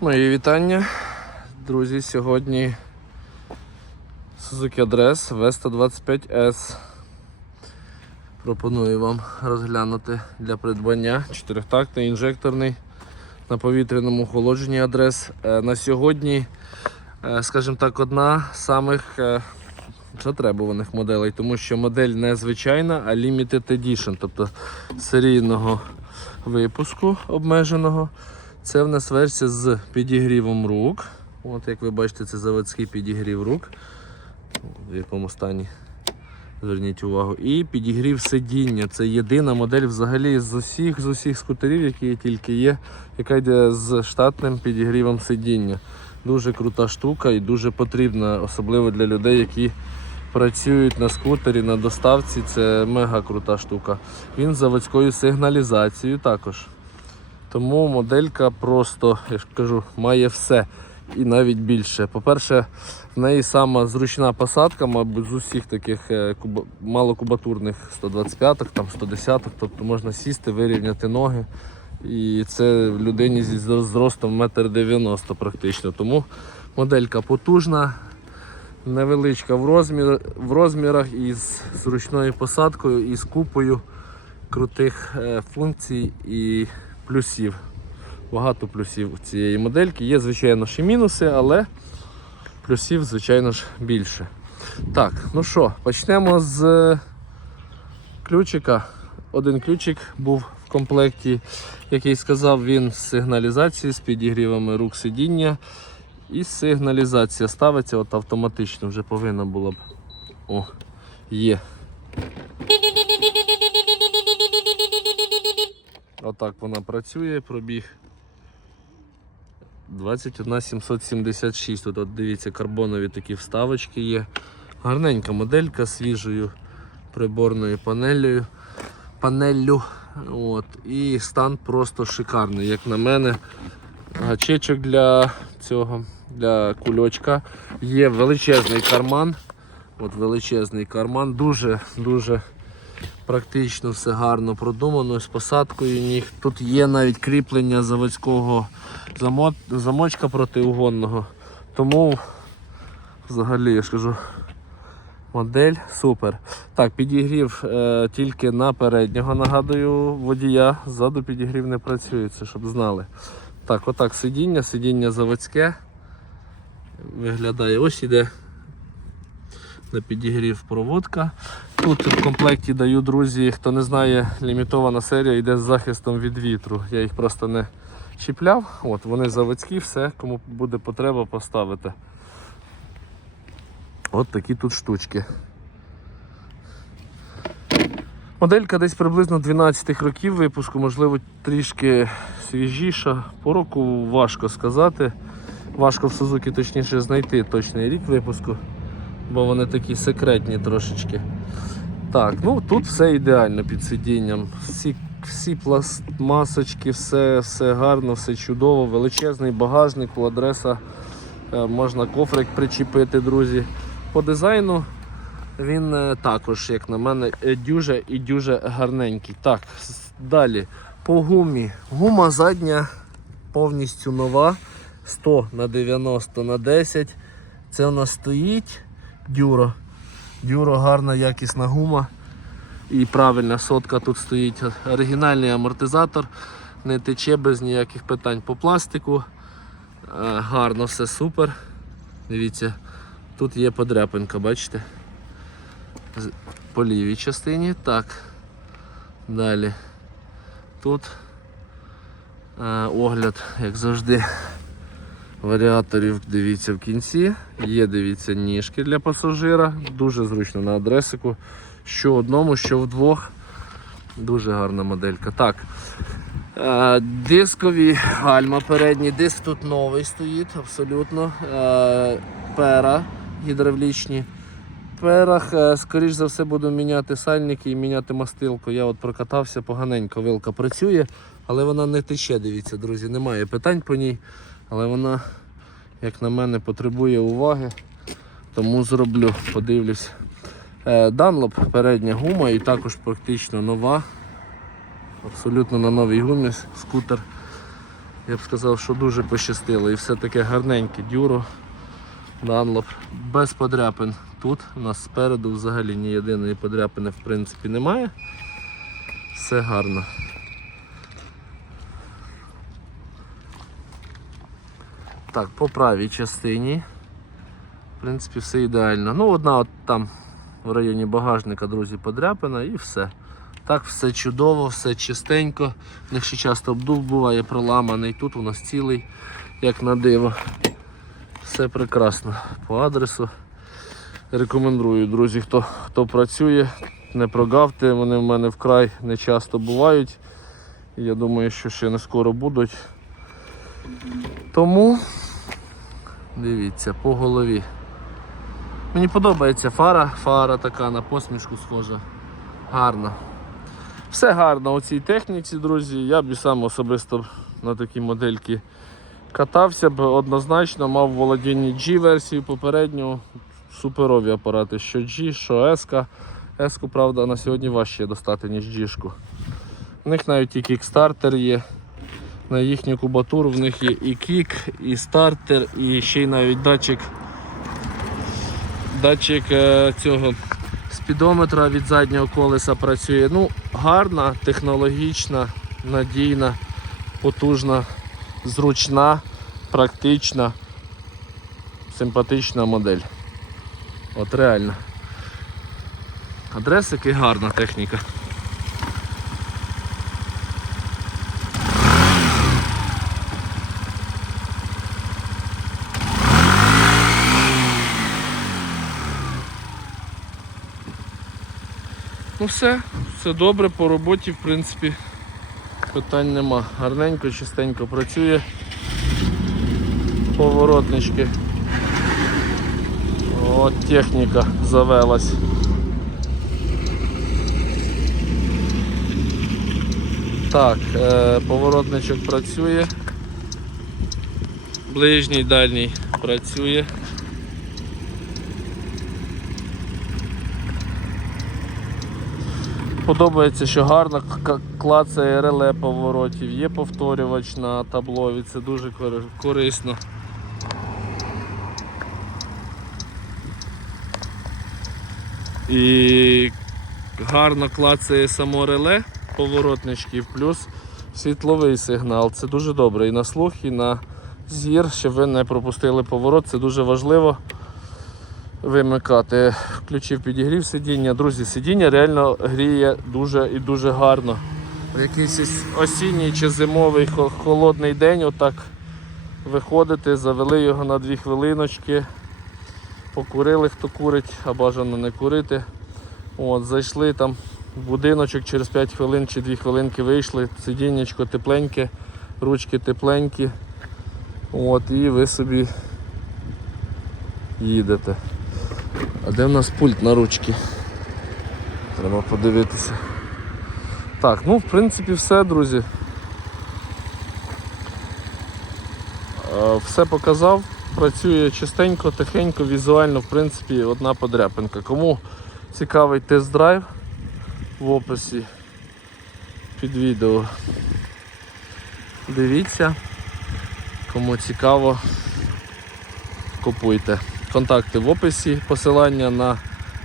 Мої вітання, друзі. Сьогодні Suzuki Address Vesta 25S. Пропоную вам розглянути для придбання чотирьохтактний інжекторний на повітряному охолодженні адрес. Е, На сьогодні, е, скажімо так, одна з самих е, затребуваних моделей, тому що модель не звичайна, а Limited Edition, тобто серійного випуску обмеженого. Це в нас версія з підігрівом рук. От як ви бачите, це заводський підігрів рук. В якому стані. Зверніть увагу. І підігрів сидіння. Це єдина модель взагалі з усіх з усіх скутерів, які тільки є, яка йде з штатним підігрівом сидіння. Дуже крута штука і дуже потрібна, особливо для людей, які працюють на скутері, на доставці. Це мега крута штука. Він з заводською сигналізацією також. Тому моделька просто, я ж кажу, має все і навіть більше. По-перше, в неї сама зручна посадка, мабуть, з усіх таких е, малокубатурних 125-х, там 110-х, тобто можна сісти, вирівняти ноги. І це людині зі зростом 1,90 м практично. Тому моделька потужна, невеличка в, розмір, в розмірах і з зручною посадкою, і з купою крутих е, функцій і плюсів. Багато плюсів у цієї модельки. Є, звичайно, ще мінуси, але плюсів, звичайно ж, більше. Так, ну що, почнемо з ключика. Один ключик був в комплекті, який сказав він з сигналізацією, з підігрівами рук сидіння. І сигналізація ставиться от автоматично, вже повинна була б. О, є. Отак вона працює, пробіг 21776. Тут от дивіться, карбонові такі вставочки є. Гарненька моделька з свіжою приборною панелью. панеллю. От. І стан просто шикарний, як на мене. Гачечок для цього, для кульочка. Є величезний карман. От величезний карман, дуже-дуже Практично все гарно продумано з посадкою ніг. Тут є навіть кріплення заводського замо- замочка протиугонного. Тому взагалі я ж кажу, модель супер. Так, підігрів е, тільки на переднього, нагадую, водія. Ззаду підігрів не працює, це щоб знали. Так, отак сидіння, сидіння заводське. Виглядає, ось іде на підігрів проводка. Тут в комплекті даю, друзі, хто не знає, лімітована серія йде з захистом від вітру. Я їх просто не чіпляв. От, вони заводські, все, кому буде потреба, поставити. От такі тут штучки. Моделька десь приблизно 12 років випуску, можливо, трішки свіжіша. По року важко сказати. Важко в Сузуки точніше знайти точний рік випуску, бо вони такі секретні трошечки. Так, ну тут все ідеально під сидінням. Всі, всі пластмасочки, все, все гарно, все чудово, величезний багажник, у адреса е, можна кофрик причепити, друзі. По дизайну він е, також, як на мене, е, дюже і дюже гарненький. Так, далі. По гумі. Гума задня повністю нова. 100 на 90 на 10. Це нас стоїть дюро. Дюро гарна якісна гума. І правильна сотка тут стоїть. Оригінальний амортизатор, не тече без ніяких питань по пластику. Е, Гарно, все супер. Дивіться, тут є подряпинка, бачите? По лівій частині. Так. Далі. Тут е, огляд, як завжди, варіаторів, дивіться в кінці. Є, дивіться, ніжки для пасажира. Дуже зручно на адресику. Що одному, що вдвох. Дуже гарна моделька. Так. Е, дискові гальма передній. Диск тут новий стоїть, абсолютно. Е, пера гідравлічні. Перах, е, скоріш за все, буду міняти сальники і міняти мастилку. Я от прокатався поганенько, вилка працює, але вона не тече, дивіться, друзі, немає питань по ній. Але вона, як на мене, потребує уваги. Тому зроблю, подивлюсь. Е, Dunlop передня гума і також практично нова. Абсолютно на новій гумі скутер. Я б сказав, що дуже пощастило. І все таке гарненьке дюро. Данлоп без подряпин. Тут у нас спереду взагалі ні єдиної подряпини в принципі немає. Все гарно. Так, по правій частині. В принципі, все ідеально. Ну, одна от там в районі багажника, друзі, подряпина і все. Так, все чудово, все чистенько. Ще часто обдув буває проламаний. Тут у нас цілий, як на диво. Все прекрасно по адресу. Рекомендую, друзі, хто, хто працює, не прогавте, вони в мене вкрай не часто бувають. Я думаю, що ще не скоро будуть. Тому дивіться, по голові. Мені подобається фара, фара така на посмішку схожа. Гарно. Все гарно у цій техніці, друзі. Я б і сам особисто на такій модельці катався б однозначно, мав в володінні G-версію попередню. Суперові апарати, що G, що S. S, правда, на сьогодні важче достати, ніж G-шку. У них навіть і кікстартер є. На їхню кубатуру в них є і кік, і стартер, і ще й навіть датчик датчик е, цього спідометра від заднього колеса працює. Ну, гарна, технологічна, надійна, потужна, зручна, практична, симпатична модель. От реально. Адресики гарна техніка. Ну все, все добре по роботі, в принципі, питань нема. Гарненько, чистенько працює. Поворотнички. От техніка завелась. Так, е, поворотничок працює. Ближній, дальній працює. Подобається, що гарно клацає реле поворотів, є повторювач на таблові, це дуже корисно. І гарно клацає само реле поворотничків, плюс світловий сигнал. Це дуже добре і на слух, і на зір, щоб ви не пропустили поворот. Це дуже важливо вимикати. Включив підігрів сидіння. Друзі, сидіння реально гріє дуже і дуже гарно. В якийсь осінній чи зимовий холодний день отак виходити, завели його на дві хвилиночки, покурили, хто курить, а бажано не курити. От, зайшли там в будиночок, через 5 хвилин чи 2 хвилинки вийшли, сидіннячко тепленьке, ручки тепленькі. От, і ви собі їдете. А де в нас пульт на ручки? Треба подивитися. Так, ну в принципі все, друзі. Е, Все показав, працює чистенько, тихенько, візуально, в принципі, одна подряпинка. Кому цікавий тест-драйв в описі під відео. Дивіться, кому цікаво, купуйте. Контакти в описі, посилання на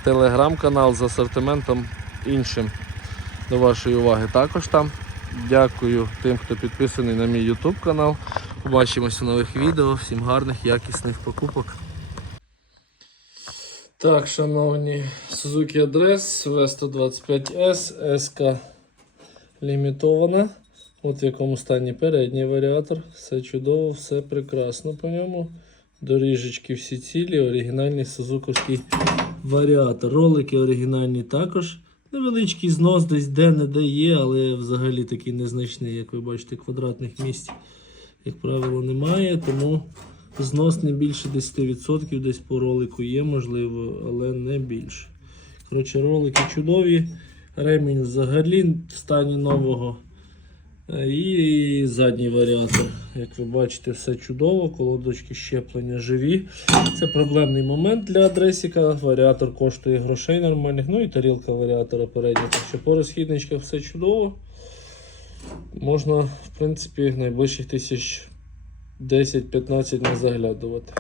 телеграм-канал з асортиментом іншим до вашої уваги також там. Дякую тим, хто підписаний на мій YouTube канал. Побачимось у нових відео. Всім гарних, якісних покупок. Так, шановні, Suzuki Address V125S, SK лімітована. От в якому стані передній варіатор. Все чудово, все прекрасно по ньому. Доріжечки всі цілі, оригінальний сузуковський варіатор. Ролики оригінальні також. Невеличкий знос десь де-не-де є, але взагалі такий незначний, як ви бачите, квадратних місць, як правило, немає. Тому знос не більше 10% десь по ролику є, можливо, але не більше. Коротше, ролики чудові. Ремінь взагалі в стані нового. Е, І задній варіатор. Як ви бачите, все чудово, колодочки щеплення живі. Це проблемний момент для адресіка. Варіатор коштує грошей нормальних. Ну і тарілка варіатора передня. Так що по розхідничках все чудово. Можна, в принципі, найближчих тисяч 10-15 не заглядувати.